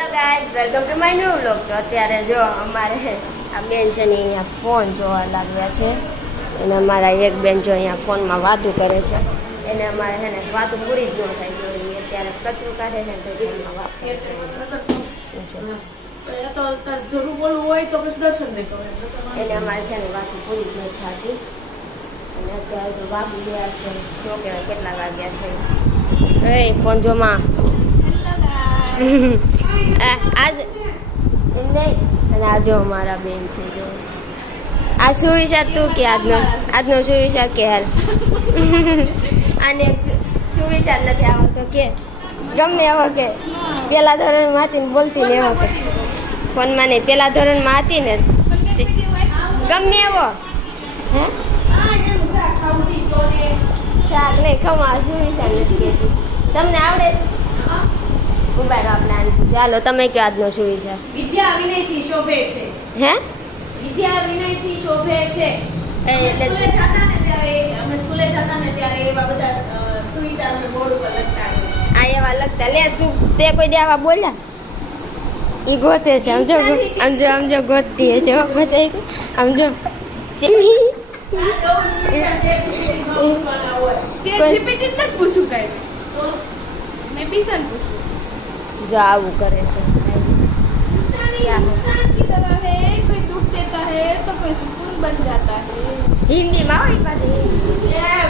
Hello guys, welcome to my new vlog. તો અત્યારે જો અમારે આ બેન છે ને અહીંયા ફોન જોવા લાગ્યા છે અને અમારા એક બેન જો અહીંયા ફોનમાં વાતું કરે છે. એને અમારે છે ને વાતું પૂરી જ ન થાય. જો એ અત્યારે કચરું કાઢે છે ને તો ફોનમાં વાત કરે છે. એને અમારે છે ને વાતું પૂરી જ નથી થતી અને અત્યારે તો વાગી ગયા છે. શું કહેવાય કેટલા વાગ્યા છે? એ ફોન જોમાં આજ એમ નહીં. અને આ જો અમારા બેન છે. જો આ શું વિચાર તું કે આજનો શું વિચાર કે હાલ આને શું વિચાર નથી આવડતો કે ગમે એવો કે પેલા ધોરણમાં હતી ને બોલતી ને એવો કે ફોનમાં નહીં પેલા ધોરણમાં હતી ને ગમે એવો હે શાક નહીં ખમા શું વિચાર નથી કહેતી. તમને આવડે ઉભા રહો આપણે ચાલો તમે કયો આજનો શું વિચાર? વિદ્યા વિનયથી શોભે છે. હે વિદ્યા વિનયથી શોભે છે. એટલે સ્કૂલે જતા ને ત્યારે એવા બધા સુવિચાર બોર્ડ ઉપર લખતા. આ એવા લગતા લે તું તે કોઈ દેવા બોલ્યા ઈ ગોતે છે. સમજો ગોતતી છે બધા સમજો જો આવું કરે છે. હિન્દીમાં હોય પાછી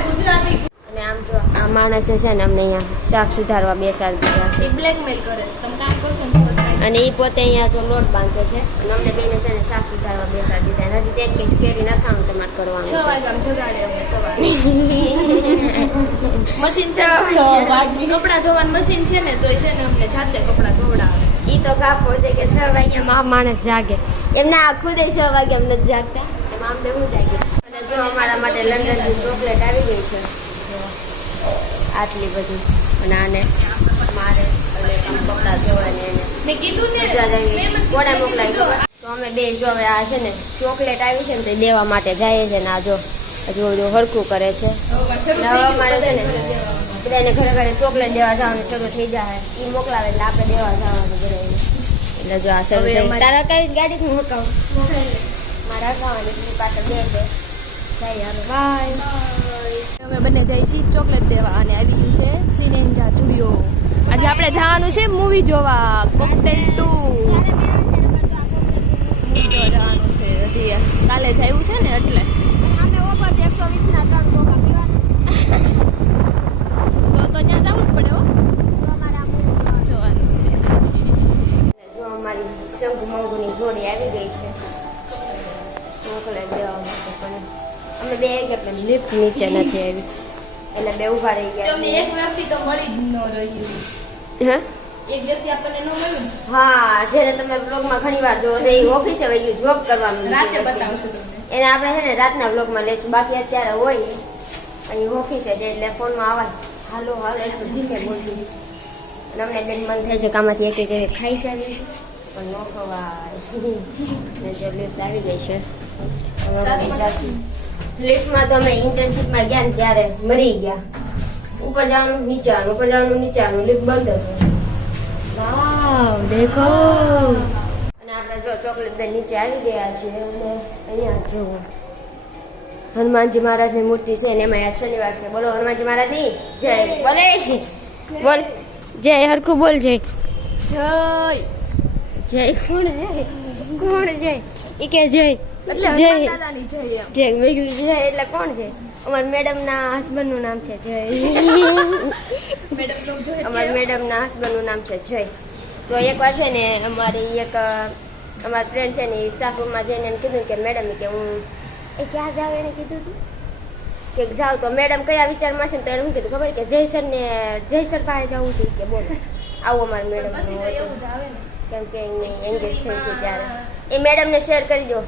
ગુજરાતી. અને આમ જો આ માણસે છે ને અમને અહીંયા શાક સુધારવા બેસાડી દીધા છે બ્લેકમેલ કરે છે. તમે કામ કરશો ને અને એ પોતે અહીંયા જો લોટ બાંધે છે અને અમને બેને છે ને શાક સુધારવા બેસાડી દીધા. હજી તેમ કઈ કેરી નખાણું તમારે કરવાનું 6 વાગ્યા જગાડે અમને સવારે. મશીન છે 6 વાગે કપડાં ધોવાનું મશીન છે ને તોય છે ને અમને જાતે કપડાં ધોવડાવે. એ તો કાપો છે કે 6 વાગ્યામાં માણસ જાગે. એમના આ ખુદે 6 વાગે અમને જ જાગતા એમાં અમને હું જાગી. અને જો અમારા માટે લંડનની ચોકલેટ આવી ગઈ છે આટલી બધી. અને આને મારે કપડા સેવાને એને મેં કીધું ને કોને મોકલાવી તો અમે બે જો હવે આ છે ને ચોકલેટ આવી છે ને તો દેવા માટે જાય છે ને આ જો હજુ હરખું કરે છે. હવે અમારે છે ને બધાને ઘરે ઘરે ચોકલેટ દેવા જવાનું શરૂ થઈ જાય. એ મોકલાવે એટલે આપણે દેવા જવાનું ઘરે. એટલે જો આ શરૂ થઈ તારા કઈ ગાડી મોકલાવ મારા ખાવાની પાછળ બે જાય. હાલો બાય. અમે બંને જઈએ છીએ ચોકલેટ દેવા અને આવી ગયું છે સિનેન્જા સ્ટુડિયો. આજે આપણે જવાનું છે મૂવી જોવા કોકટેલ 2 મૂવી જોવા જવાનું છે. હજી કાલે જ આવ્યું છે ને એટલે અમે ઓફર 120 ના 3 કોકા પીવા તો ત્યાં જવું જ પડે હો. જોવાનું છે. જો અમારી શંકુ મંગુની જોડી આવી ગઈ છે ચોકલેટ દેવા માટે. પણ અમે બે ગયા પણ લિફ્ટ નીચે નથી આવી એટલે બે ઉભા રહી ગયા. તમને એક વ્યક્તિ તો મળી જ ન રહ્યું. હા એક વ્યક્તિ આપણને ન મળ્યું. હા જેને તમે બ્લોગમાં ઘણી વાર જોવો છો એ ઓફિસે વહી જોબ કરવાનું રાતે બતાવશું તમને. એને આપણે છે ને રાતના બ્લોગમાં લઈશું. બાકી અત્યારે હોય અને ઓફિસે છે એટલે ફોનમાં આવાજ હાલો હાલો એટલું ધીમે બોલતું. અને અમને બેન મન થાય છે કે આમાંથી એક એક ખાઈ જાય પણ ન ખવાય. ને જો લિફ્ટ આવી ગઈ છે લિફ્ટમાં તો અમે ઇન્ટર્નશીપમાં ગયા ને ત્યારે મરી ગયા. ઉપર જવાનું નીચે આવવાનું ઉપર જવાનું નીચે આવવાનું લિફ્ટ બંધ હતું. વાવ દેખો. અને આપણે જો ચોકલેટ દે નીચે આવી ગયા છે અને અહીંયા જુઓ હનુમાનજી મહારાજની મૂર્તિ છે ને એમાં શનિવાર છે. બોલો હનુમાનજી મહારાજની જય. બોલે બોલ જય હરખું બોલ જય. જય જય કોણ જય કોણ જય એ કે જય એટલે જય દાદાની જય એમ. જય મેં કીધું જય એટલે કોણ છે? અમારા મેડમના હસબન્ડનું નામ છે જય. મેડમ લોક જય અમારા મેડમના હસબન્ડનું નામ છે જય. તો એકવાર છે ને અમારી એક અમારી ફ્રેન્ડ છે ને એ સ્ટાફ રૂમમાં જઈને એમ કીધું કે મેડમ કે હું એ ક્યાં જાવ એને કીધું હતું કે જાઉં તો મેડમ કયા વિચારમાં છે ને તો એને શું કીધું ખબર કે જયસર પાસે જવું છે કે બોલ આવું અમારા મેડમ પછી તો એવું જ આવે ને. કેમ કે એની એંગેજ થઈ હતી ત્યારે એ મેડમને શેર કરી દો.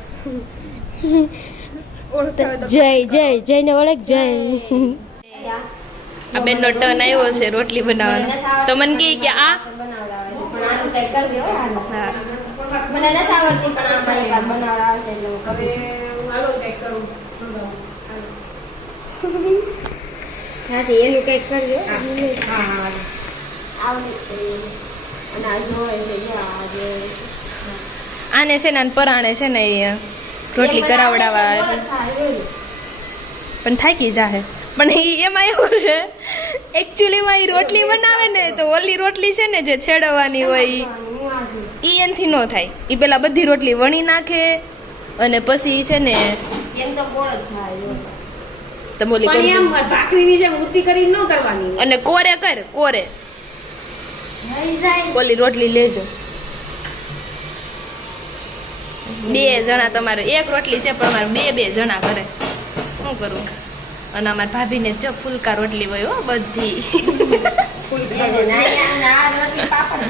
જય જય જયને ઓળખ જય. આ બેનનો ટર્ન આવ્યો છે રોટલી બનાવવાનો. તો મને કહે કે આ મને નથી આવડતી પણ આ મારી પાસે બનાવડાવે છે એટલે હા છે એનું કંઈક કરજો. આવડી અને આ જોવે છે જો આજે આને છે ને આને પરાણે છે ને એ રોટલી કરાવડાવવા આવી. પણ થાકી જાહે. પણ એમાં એવું છે એકચ્યુઅલીમાં એ રોટલી બનાવે ને તો ઓલી રોટલી છે ને જે છેડવાની હોય ઈ એનથી ન થાય. એ પેલા બધી રોટલી વણી નાખે અને પછી છે ને એમ તો ગોળ જ થાય તમે ઓલી પણ કરજો. એમ ભાખરીની જેમ ઊંચી કરી ન કરવાની. અને કોરે કર કોરે થઈ જાય ઓલી રોટલી લેજો. 2 જણા તમારે એક રોટલી છે પણ અમારે 2 જણા કરે શું કરું. અને અમારા ભાભીને જો ફુલકા રોટલી હોય હો બધી. આ રોટલી પાપડ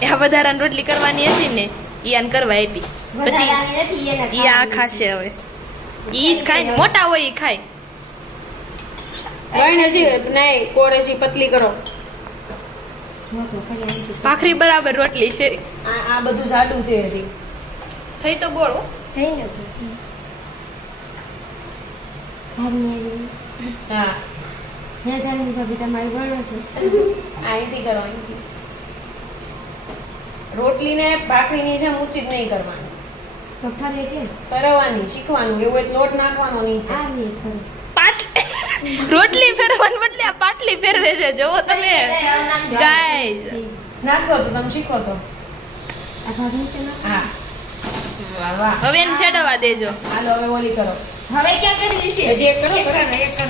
થાય આ વધારાની રોટલી કરવાની હતી ને ઈ આને કરવા આપી. પછી વધારાની નથી એને ઈ આ ખાશે હવે. ઈ જ ખાય ને મોટા હોય ઈ ખાય. વણ હજી નહીં કોરેસી પતલી કરો. ભાખરી બરાબર રોટલી છે. આ બધું જાડું છે હજી. થઈ તો ગોળ હો. થઈ ને ધારની હા હે ધારની ભાભી તમારી ગણો છે અહીંથી કરો અહીંથી. રોટલીને ભાખરીની જેમ ઊંચી જ નહીં કરવાની. તો ખરે એટલે ફરવાની શીખવાનું. એવું એટલે લોટ નાખવાનો નીચે. આ નહીં ખરું રોટલી ફેરવાને બદલે આ પાટલી ફેરવે છે જોવો તમે ગાઈઝ. નાખો તો તમે શીખો તો. આ ભાભી છે ને હા વાહ વાહ. હવે એને છેડવા દેજો. હાલો હવે ઓલી કરો. હવે ક્યાં કરવી છે હજી એક કરો કરો. એક કરો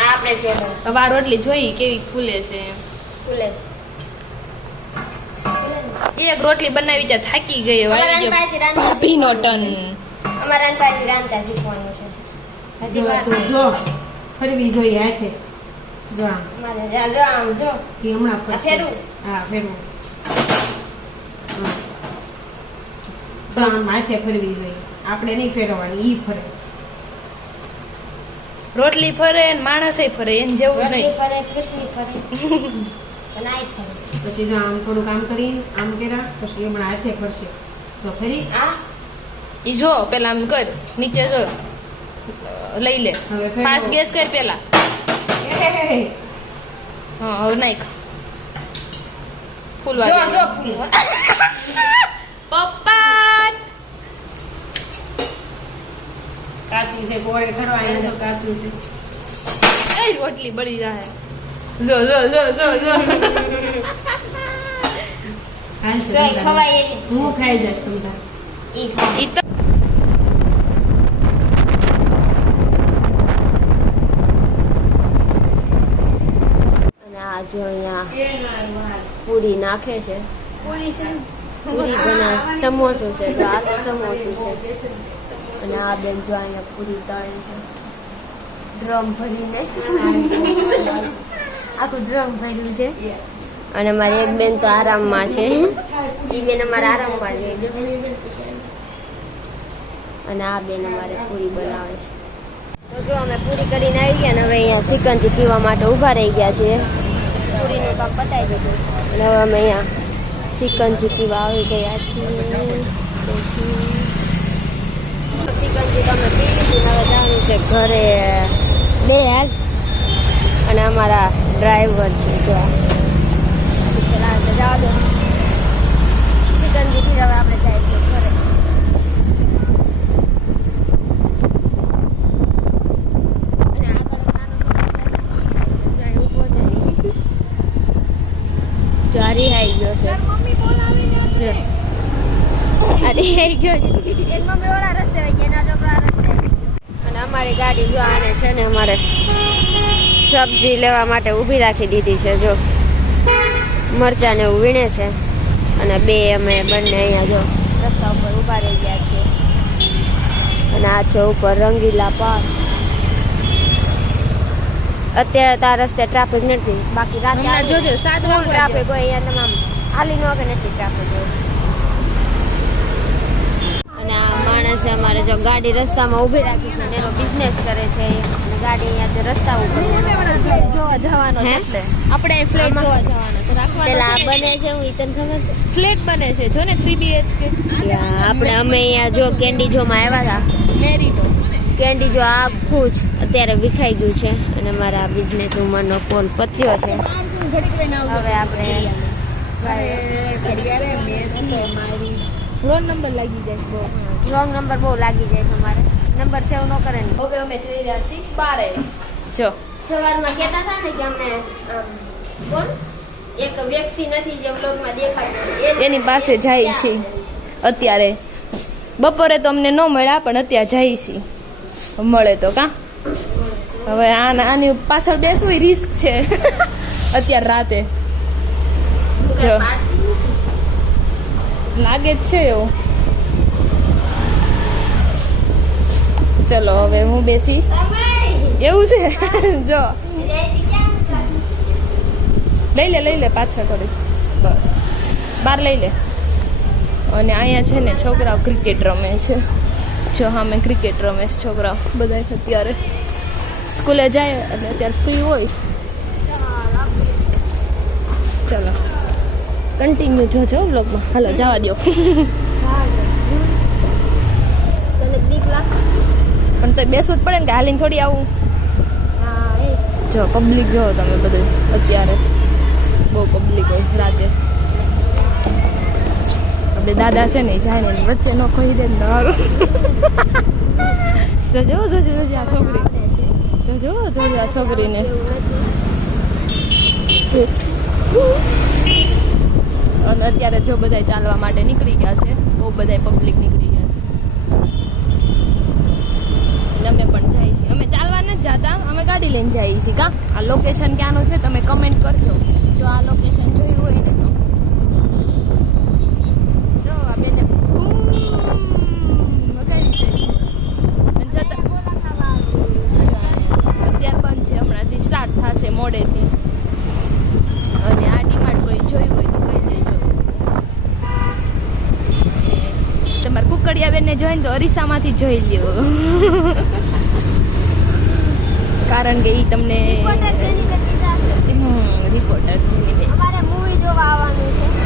આ આપણે છે હવે આ રોટલી જોઈ કેવી ફૂલે છે એમ. ફૂલે છે એક રોટલી બનાવી ત્યાં થાકી ગઈ. હવે અમારા આવી ગયો પાસેથી રાંધવા ભાભીનો ટન. અમારા અંતાજી રાંધતા શીખવાનું છે હજી જો વાર તું જો ફરવી જોઈએ હાથે. જો આમ અમારે જો આમ જો કે હમણાં આ ફરશે. ફેરવું? હા ફેરવું. હા. તો આમ હાથે ફરવી જોઈએ. આપણે નહીં ફેરવવાની ઈ ફરે. રોટલી ફરે ને માણસે ફરે એને જેવું રોટલી નહીં. ફરે પૃથ્વી ફરે અને આ ફરે પછી જો આમ થોડુંક આમ કરી આમ કર્યા પછી હમણાં હાથે ફરશે તો ફરી આ ઈ જો પેલા આમ કર નીચે જો લઈ લે. હવે ફેરવો. ફાસ્ટ ગેસ કર પેલા. હા હવે નાખ ફૂલવા જો દે. જો ફૂલ પપ્પા કાચી છે કોઈ ખરવાય તો કાચું છે. એ રોટલી બળી જાય. જો જો જો જો જો હાલશે જો તમતારે. ખવાય એવી જ હું ખાઈ જઈશ તમતારે. છે ઈ ખાય ઈ તો અને આ જો અહીંયા પૂરી નાખે છે પૂરી બનાવે સમોસું છે તો આ તો સમોસું છે અને આ બેન જો અહીંયા પૂરી તળે છે ડ્રમ ભરીને આખું ડ્રમ ભર્યું છે અને મારી એક બેન તો આરામમાં છે ઈ બેન અમારે આરામમાં છે અને આ બેન અમારે પૂરી બનાવે છે તો જો અમે પૂરી કરીને આવી ગયા ને હવે અહીંયા સિકંજી પીવા માટે ઊભા રહી ગયા છીએ પૂરીનું કામ પતાવી દીધું અને હવે અમે અહીંયા સિકંજી પીવા આવી ગયા છીએ સિકંજી તમે પી લીધું હવે જવાનું છે ઘરે 2 હાલ અને અમારા ડ્રાઈવર છે જો ચલાવે જવા દો સિકંજી પી હવે આપણે જાય છે ઘરે અને આગળ નાનો જાય ઊભો છે જો આ રિહાઈ ગયો છે જો આ રિહાઈ ગયો છે એની મમ્મી ઓલા રસ્તે હોય ગયા એના છોકરા આ રસ્તે અને અમારી ગાડી જો આને છે ને અમારે સબ્જી લેવા માટે ઊભી રાખી દીધી છે જો મરચાં ને એવું વીણે છે અને અમે બંને અહીંયા જો રસ્તા ઉપર ઊભા રહી ગયા છીએ અને આ છે ઉપર રંગીલા પાર્ક અત્યારે તો આ રસ્તે ટ્રાફિક નથી બાકી રાતે હમણાં જોજો 7 વાગે ટ્રાફિક હોય અહીંયા તમામ હાલી ન વખત નથી ટ્રાફિક હોય અને આ માણસે અમારે જો ગાડી રસ્તામાં ઊભી રાખી છે ને એનો બિઝનેસ કરે છે અને ગાડી અહીંયા રસ્તા ઉપર જોવા જવાનો છે હે? એટલે આપણે ફ્લેટ જોવા જવાનો છે પેલા આ રાખવાનો બને છે હું ઈ તને ખબર છે ફ્લેટ બને છે જો ને 3 BHK આપણે અમે અહીંયા જો કેન્ડી જોમાં આવ્યા હતા મેરીનો કેન્ડી જો આખું જ અત્યારે વિખાઈ ગયું છે અને મારા બિઝનેસ વુમનનો કોલ પત્યો છે. હવે આપણે રોંગ નંબર લાગી જાય બહુ. રોંગ નંબર બહુ લાગી જાય તમારે નંબર સેવ ન કરે ને. હવે અમે જઈ રહ્યા છીએ બારે. જો સવારમાં કહેતા હતા ને કે અમે કોણ એક વ્યક્તિ નથી જે બ્લોગમાં દેખાય એની પાસે જાય છે અત્યારે. બપોરે તો અમને ન મળ્યા પણ અત્યારે જાય છે મળે તો કા. હવે આની પાછળ બેસવું રિસ્ક છે અત્યારે રાતે. જો લાગે જ છે એવું. ચલો હવે હું બેસી. એવું છે જો લઈ લે પાછળ થોડી બસ બહાર લઈ લે. અને અહીંયા છે ને છોકરાઓ ક્રિકેટ રમે છે. જો હા મેં ક્રિકેટ રમે છે છોકરાઓ બધા અત્યારે સ્કૂલે જાય એટલે અત્યારે ફ્રી હોય. ચલો કન્ટિન્યુ જોજો બ્લોગમાં. હાલો જવા દો. પણ તો બેસવું જ પડે ને કે હાલીને થોડી આવું. જો પબ્લિક જો તમે બધું અત્યારે બહુ પબ્લિક હોય રાતે. આપણે દાદા છે ને એ જાય ને વચ્ચે ન ખોઈ દે ને સારું. જોજો આ છોકરી જોજો આ છોકરીને. અને અત્યારે જો બધા ચાલવા માટે નીકળી ગયા છે. બહુ બધા પબ્લિક નીકળી ગયા છે. એટલે અમે પણ જઈએ છીએ. અમે ચાલવા નથી જતા અમે ગાડી લઈને જઈએ છીએ. કા આ લોકેશન ક્યાંનું છે તમે કમેન્ટ કરજો જો આ લોકેશન જોયું હોય ને તો. જો આ બેને વગાડી છે. અત્યારે બંધ છે હમણાં સ્ટાર્ટ થશે મોડેથી. અને આ ડીમાર્ટ કોઈ જોયું હોય તો કહી દેજો. તમારે કુકડિયા બેનને જોઈને તો અરીસામાંથી જોઈ લ્યો. કારણ કે એ તમને રિપોર્ટર છે.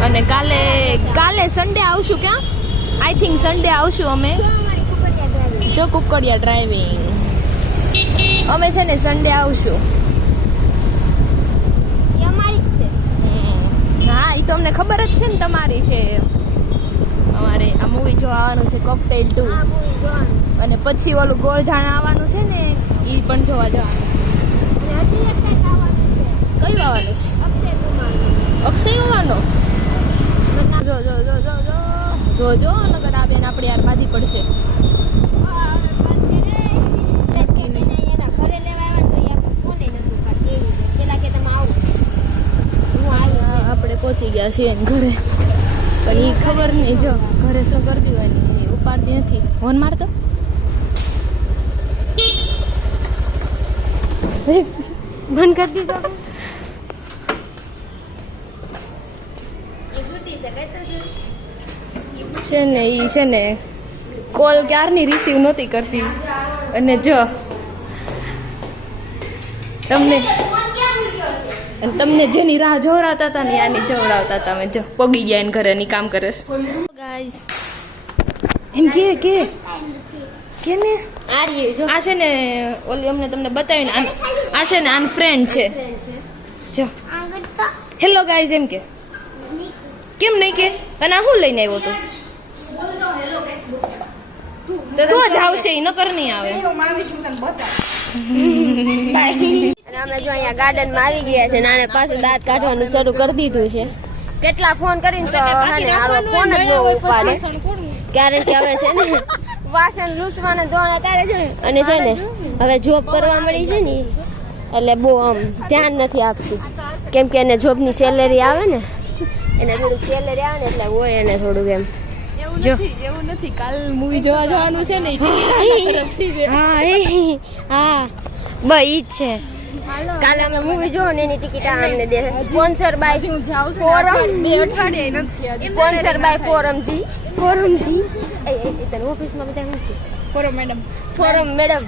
અને કાલે સન્ડે આવશું. ક્યાં આઈ થિંક સન્ડે આવશું અમે. જો કુકડિયા ડ્રાઇવિંગ અમે છે ને સન્ડે આવશું. હા એ તો અમને ખબર જ છે ને તમારી છે. અમારે આ મૂવી જોવા આવવાનું છે કોકટેલ 2. અને પછી ઓલું ગોળધાણા આવવાનું છે ને એ પણ જોવા જવાનું. કયું આવવાનું છે? અક્ષય આવવાનો. જો નગર આ બેન આપણે યાર બાંધી પડશે. આપણે પહોંચી ગયા છીએ ઘરે પણ એ ખબર નહીં જો ઘરે શું કરતી હોય ને એ ઉપાડતી નથી. ફોન મારતો બંધ કરી દીધો. છે ને એ છે ને કોલ ક્યારની રિસીવ નહોતી કરતી. અને જો તમને જેની રાહ જોવડાવતા હતા ને આની જોવડાવતા હતા. અમે જો પગી ગયા એને ઘરે ની કામ કરે છે. ગાઈસ એમ કે ને આ છે ને ઓલી અમને તમને બતાવીને આ છે ને આન ફ્રેન્ડ છે. જો હેલો ગાઈસ એમ કે કેમ નહીં કે અને આ હું લઈને આવ્યો તો જ આવશે એ નકર નહીં આવે. અને અમે જો અહીંયા ગાર્ડનમાં આવી ગયા છે. નાને પાછું દાંત કાઢવાનું શરૂ કરી દીધું છે. કેટલા ફોન કરીને તો હાને આરો ફોન જ ન ઉપાડે. કારણ કે હવે છે ને વાસણ લૂસવાના દોણા તારે છે. અને છે ને હવે જોબ કરવા મળી છે ને એટલે બહુ આમ ધ્યાન નથી આપતું. કેમ કે એને જોબની સેલેરી આવે ને એને થોડુંક સેલેરી આવે ને એટલે હોય એને થોડુંક એમ. જો એવું નથી કાલ મૂવી જોવા જવાનું છે ને હા બઈ ઈ જ છે. કાલે અમે મૂવી જોવો ને એની ટિકિટ અમને દે. સ્પોન્સર બાય ફોરમજી તને ઓફિસમાં બધા શું છે? ફોરમ મેડમ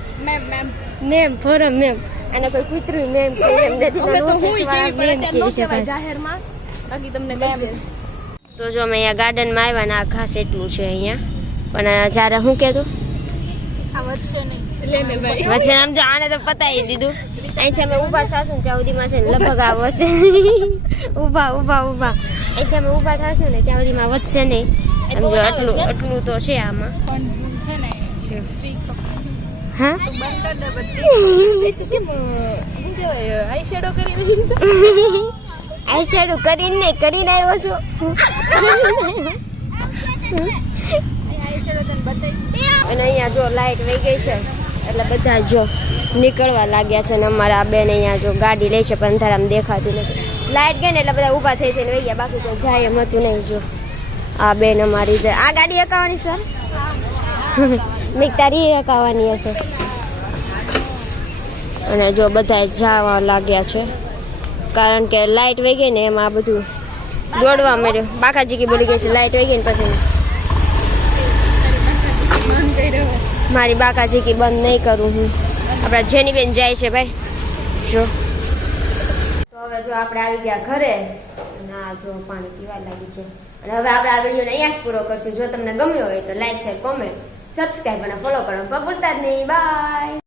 અને કોઈ કૂતરું મેમ કે એમ નથી. જાહેરમાં બાકી તમને કહી દે. તો જો અમે અહીંયા ગાર્ડનમાં આવ્યા ને આ ખાસ એટલું છે અહીંયા. પણ જ્યારે હું કહેતો આ વધશે નહીં. વચ્ચે આમ જો આને તો પતાવી દીધું અહીંથી અમે ઊભા થશું ને ત્યાં સુધીમાં છે ને લગભગ આ વધશે ઊભા અહીંથી અમે ઊભા થશું ને ત્યાં સુધીમાં વધશે નહીં આમ જો આટલું તો છે આમાં હા આઈ શેડો કરીને આવ્યો છું અને અહીંયા જો લાઈટ વહી ગઈ છે એટલે બધા જો નીકળવા લાગ્યા છે અને અમારા બેન અહીંયા જો ગાડી લે છે પણ અંધારામાં દેખાતું નથી લાઈટ ગઈ ને એટલે બધા ઊભા થઈ થઈને વહી ગયા બાકી તો જાય એમ હતું નહીં જો આ બેન અમારી આ ગાડી હકાવવાની સર મેં તારી હકાવવાની હશે અને જો બધા જવા લાગ્યા છે કારણ કે લાઈટ વહી ગઈ ને એમાં આ બધું દોડવા મળ્યું બાકાજી કી બોલી ગઈ છે લાઈટ વહી ગઈ ને પછી મારી બાકાજી કી બંધ નહીં કરું હું આપણા જેની બેન જાય છે ભાઈ જો તો હવે જો આપણે આવી ગયા ઘરે ના જો પાણી પીવા લાગી છે અને હવે આપણે આ વિડીયોને અહીંયા જ પૂરો કરશું જો તમને ગમ્યો હોય તો લાઈક શેર કોમેન્ટ સબસ્ક્રાઈબ અને ફોલો કરવાનું ભૂલતા જ નહીં બાય